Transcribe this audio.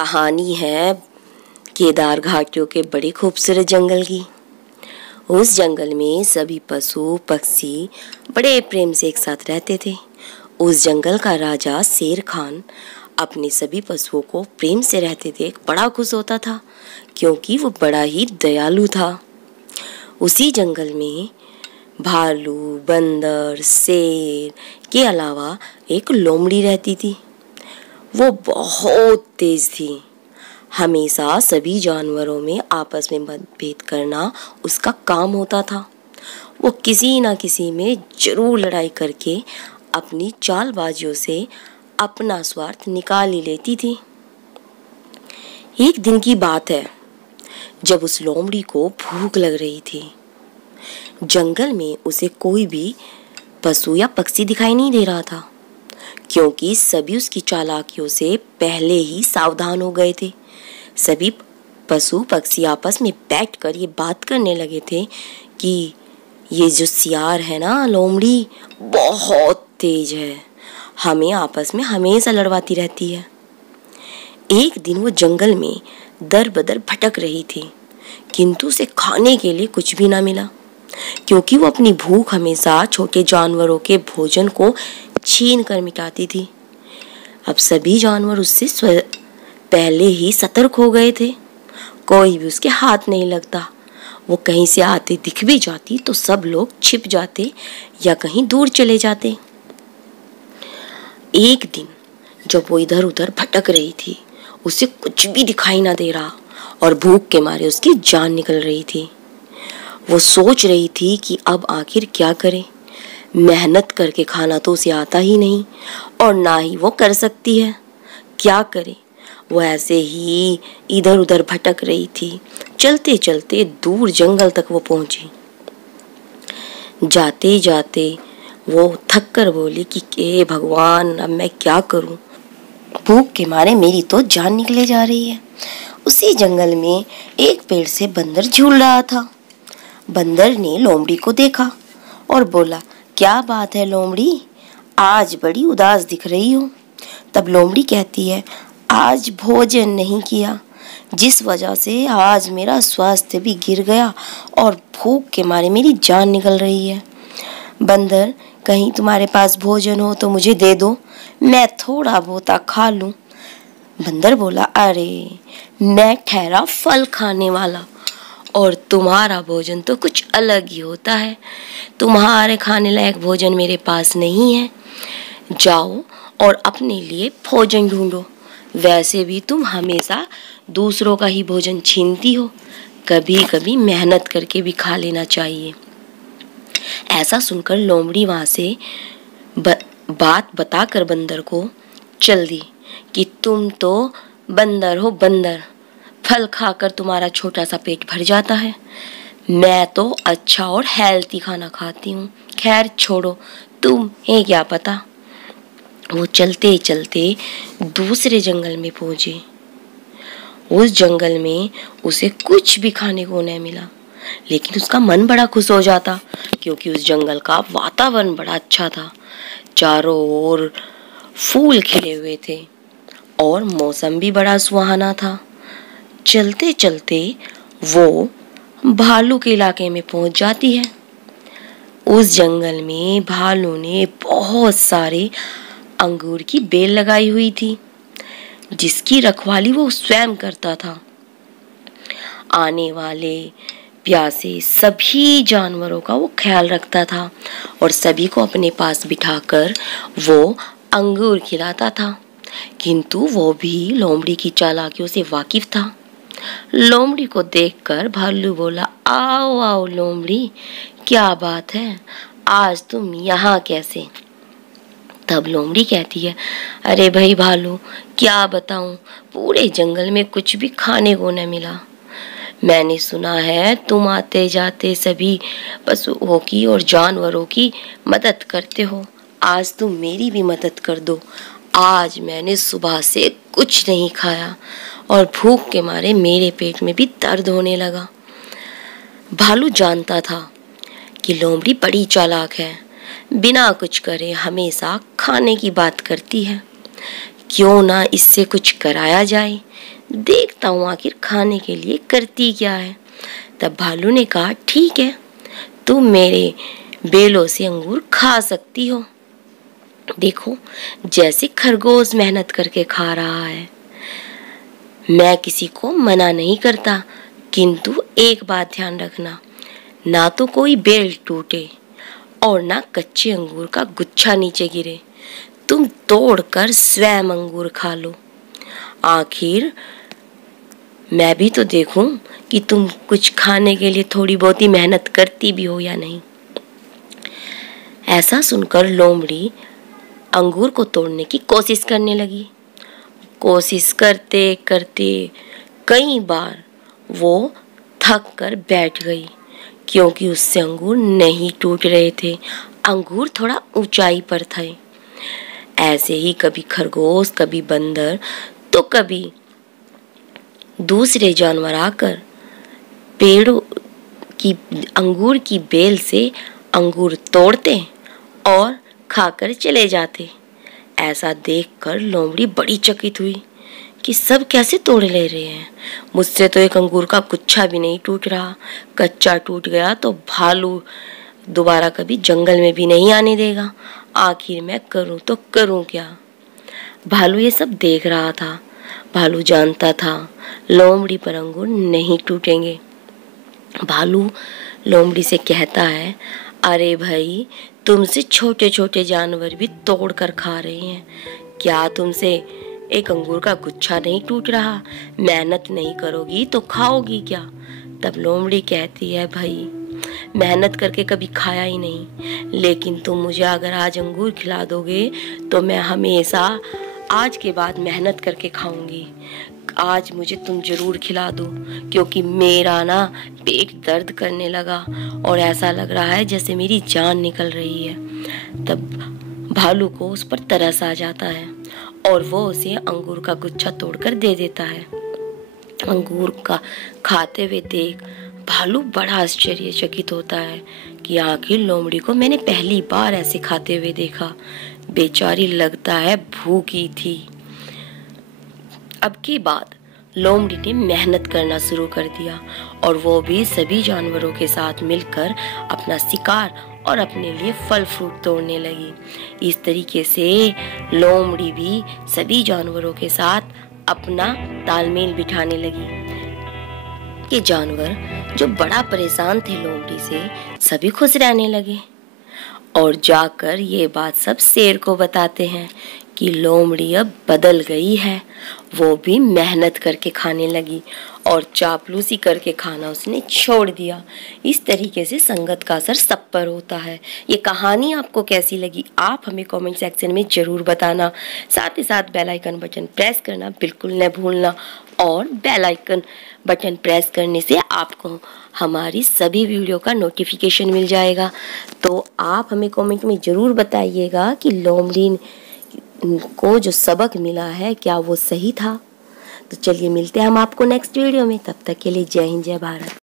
कहानी है केदार घाटियों के बड़े खूबसूरत जंगल की। उस जंगल में सभी पशु पक्षी बड़े प्रेम से एक साथ रहते थे। उस जंगल का राजा शेर खान अपने सभी पशुओं को प्रेम से रहते देख बड़ा खुश होता था, क्योंकि वो बड़ा ही दयालु था। उसी जंगल में भालू, बंदर, शेर के अलावा एक लोमड़ी रहती थी। वो बहुत तेज थी। हमेशा सभी जानवरों में आपस में मतभेद करना उसका काम होता था। वो किसी न किसी में जरूर लड़ाई करके अपनी चालबाजियों से अपना स्वार्थ निकाल ही लेती थी। एक दिन की बात है, जब उस लोमड़ी को भूख लग रही थी। जंगल में उसे कोई भी पशु या पक्षी दिखाई नहीं दे रहा था, क्योंकि सभी उसकी चालाकियों से पहले ही सावधान हो गए थे। सभी पशु पक्षी आपस में बैठकर ये बात करने लगे थे कि ये जो सियार है ना, लोमड़ी बहुत तेज है, हमें आपस में हमेशा लड़वाती रहती है। एक दिन वो जंगल में दर बदर भटक रही थी, किंतु उसे खाने के लिए कुछ भी ना मिला, क्योंकि वो अपनी भूख हमेशा छोटे जानवरों के भोजन को छीन कर मिटाती थी। अब सभी जानवर उससे पहले ही सतर्क हो गए थे। कोई भी उसके हाथ नहीं लगता। वो कहीं से आते दिख भी जाती तो सब लोग छिप जाते या कहीं दूर चले जाते। एक दिन जब वो इधर उधर भटक रही थी, उसे कुछ भी दिखाई ना दे रहा और भूख के मारे उसकी जान निकल रही थी। वो सोच रही थी कि अब आखिर क्या करे। मेहनत करके खाना तो उसे आता ही नहीं और ना ही वो कर सकती है। क्या करे? वो ऐसे ही इधर उधर भटक रही थी। चलते चलते दूर जंगल तक वो पहुंची। जाते जाते वो थक कर बोली कि हे भगवान, अब मैं क्या करूं? भूख के मारे मेरी तो जान निकले जा रही है। उसी जंगल में एक पेड़ से बंदर झूल रहा था। बंदर ने लोमड़ी को देखा और बोला, क्या बात है लोमड़ी, आज बड़ी उदास दिख रही हो। तब लोमड़ी कहती है, आज भोजन नहीं किया, जिस वजह से आज मेरा स्वास्थ्य भी गिर गया और भूख के मारे मेरी जान निकल रही है। बंदर, कहीं तुम्हारे पास भोजन हो तो मुझे दे दो, मैं थोड़ा बहुता खा लूं। बंदर बोला, अरे मैं ठहरा फल खाने वाला और तुम्हारा भोजन तो कुछ अलग ही होता है। तुम्हारे खाने लायक भोजन मेरे पास नहीं है। जाओ और अपने लिए भोजन ढूंढो। वैसे भी तुम हमेशा दूसरों का ही भोजन छीनती हो। कभी कभी मेहनत करके भी खा लेना चाहिए। ऐसा सुनकर लोमड़ी वहां से बात बताकर बंदर को चल दी कि तुम तो बंदर हो, बंदर, फल खाकर तुम्हारा छोटा सा पेट भर जाता है। मैं तो अच्छा और हेल्थी खाना खाती हूँ। खैर छोड़ो, तुम्हें क्या पता। वो चलते चलते दूसरे जंगल में पहुंचे। उस जंगल में उसे कुछ भी खाने को नहीं मिला, लेकिन उसका मन बड़ा खुश हो जाता, क्योंकि उस जंगल का वातावरण बड़ा अच्छा था। चारों ओर फूल खिले हुए थे और मौसम भी बड़ा सुहाना था। चलते चलते वो भालू के इलाके में पहुंच जाती है। उस जंगल में भालू ने बहुत सारे अंगूर की बेल लगाई हुई थी, जिसकी रखवाली वो स्वयं करता था। आने वाले प्यासे सभी जानवरों का वो ख्याल रखता था और सभी को अपने पास बिठाकर वो अंगूर खिलाता था। किंतु वो भी लोमड़ी की चालाकियों से वाकिफ था। लोमड़ी को देखकर भालू बोला, आओ आओ लोमड़ी, क्या बात है, आज तुम यहाँ कैसे? तब लोमड़ी कहती है, अरे भाई भालू, क्या बताऊं, पूरे जंगल में कुछ भी खाने को न मिला। मैंने सुना है तुम आते जाते सभी पशुओं की और जानवरों की मदद करते हो। आज तुम मेरी भी मदद कर दो। आज मैंने सुबह से कुछ नहीं खाया और भूख के मारे मेरे पेट में भी दर्द होने लगा। भालू जानता था कि लोमड़ी बड़ी चालाक है, बिना कुछ करे हमेशा खाने की बात करती है। क्यों ना इससे कुछ कराया जाए, देखता हूँ आखिर खाने के लिए करती क्या है। तब भालू ने कहा, ठीक है, तुम मेरे बेलों से अंगूर खा सकती हो। देखो जैसे खरगोश मेहनत करके खा रहा है। मैं किसी को मना नहीं करता, किंतु एक बात ध्यान रखना, ना तो कोई बेल टूटे और ना कच्चे अंगूर का गुच्छा नीचे गिरे। तुम तोड़कर स्वयं अंगूर खा लो। आखिर मैं भी तो देखूं कि तुम कुछ खाने के लिए थोड़ी बहुत ही मेहनत करती भी हो या नहीं। ऐसा सुनकर लोमड़ी अंगूर को तोड़ने की कोशिश करने लगी। कोशिश करते करते कई बार वो थक कर बैठ गई, क्योंकि उससे अंगूर नहीं टूट रहे थे। अंगूर थोड़ा ऊंचाई पर थे। ऐसे ही कभी खरगोश, कभी बंदर, तो कभी दूसरे जानवर आकर पेड़ों की अंगूर की बेल से अंगूर तोड़ते और खाकर चले जाते। ऐसा देखकर लोमड़ी बड़ी चकित हुई कि सब कैसे तोड़ ले रहे हैं। मुझसे तो एक अंगूर का गुच्छा भी नहीं टूट रहा। कच्चा टूट गया तो भालू दोबारा कभी जंगल में भी नहीं आने देगा। आखिर मैं करूं तो करूं क्या। भालू ये सब देख रहा था। भालू जानता था लोमड़ी पर अंगूर नहीं टूटेंगे। भालू लोमड़ी से कहता है, अरे भाई, तुमसे छोटे छोटे जानवर भी तोड़ कर खा रहे हैं, क्या तुमसे एक अंगूर का गुच्छा नहीं टूट रहा? मेहनत नहीं करोगी तो खाओगी क्या? तब लोमड़ी कहती है, भाई मेहनत करके कभी खाया ही नहीं, लेकिन तुम मुझे अगर आज अंगूर खिला दोगे तो मैं हमेशा आज के बाद मेहनत करके खाऊंगी। आज मुझे तुम जरूर खिला दो, क्योंकि मेरा ना पेट दर्द करने लगा और ऐसा लग रहा है जैसे मेरी जान निकल रही है। तब भालू को उस पर तरस आ जाता है और वो उसे अंगूर का गुच्छा तोड़कर दे देता है। अंगूर का खाते हुए देख भालू बड़ा आश्चर्यचकित होता है कि आखिर लोमड़ी को मैंने पहली बार ऐसे खाते हुए देखा। बेचारी लगता है भूखी थी। अब की बात लोमड़ी ने मेहनत करना शुरू कर दिया और वो भी सभी जानवरों के साथ मिलकर अपना शिकार और अपने लिए फल फ्रूट तोड़ने लगी। इस तरीके से लोमड़ी भी सभी जानवरों के साथ अपना तालमेल बिठाने लगी। ये जानवर जो बड़ा परेशान थे लोमड़ी से, सभी खुश रहने लगे और जाकर ये बात सब शेर को बताते हैं कि लोमड़ी अब बदल गई है। वो भी मेहनत करके खाने लगी और चापलूसी करके खाना उसने छोड़ दिया। इस तरीके से संगत का असर सब पर होता है। ये कहानी आपको कैसी लगी आप हमें कमेंट सेक्शन में ज़रूर बताना। साथ ही साथ बेल आइकन बटन प्रेस करना बिल्कुल न भूलना, और बेल आइकन बटन प्रेस करने से आपको हमारी सभी वीडियो का नोटिफिकेशन मिल जाएगा। तो आप हमें कमेंट में ज़रूर बताइएगा कि लोमड़ी को जो सबक मिला है क्या वो सही था। तो चलिए मिलते हैं हम आपको नेक्स्ट वीडियो में। तब तक के लिए जय हिंद, जय भारत।